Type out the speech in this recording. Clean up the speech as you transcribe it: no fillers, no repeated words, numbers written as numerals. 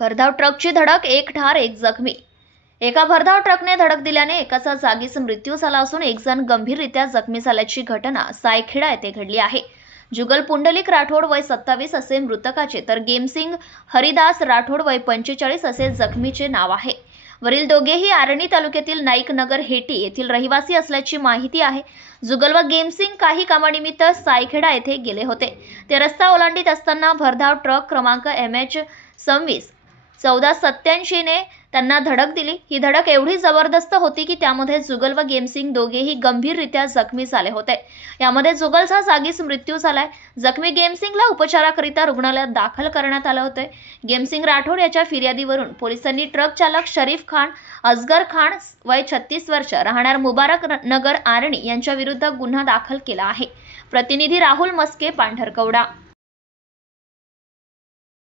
भरधाव ट्रकची धडक, एक ठार एक जखमी। एका भरधाव ट्रकने धडक दिल्याने एकाचा जागीच मृत्यू झाला असून एक जण गंभीररीत्या जखमी झाल्याची घटना सायखेडा येथे घडली आहे। जुगल पुंडलिक राठोड वय 27 असे मृतकाचे, तर गेमसिंग हरिदास राठोड वय 45 असे जखमीचे नाव आहे। वरील दोघेही आर्णी तालुक्यातील नाईक नगर हेटी येथील रहिवासी असल्याची माहिती आहे। जुगल व गेमसिंग काही कामानिमित्त सायखेडा येथे गेले होते। ते रस्ता ओलांडीत असताना भरधाव ट्रक क्रमांक MH 26-1487 ने त्यांना धडक दिली। ही धडक एवढी जबरदस्त होती की त्यामध्ये जुगल व गेमसिंग दोघेही गंभीररीत्या जखमी झाले होते। यामध्ये जुगलचा जागीच मृत्यू झालाय। जखमी गेमसिंगला उपचाराकरिता रुग्णालयात दाखल करण्यात आले होते। गेमसिंग राठोड याच्या फिर्यादीवरून पोलिसांनी ट्रक चालक शरीफ खान असगर खान वय 36 वर्ष राहणार मुबारक नगर आर्णी यांच्या विरुद्ध गुन्हा दाखल केला आहे। प्रतिनिधी राहुल मस्के, पांढरकवडा।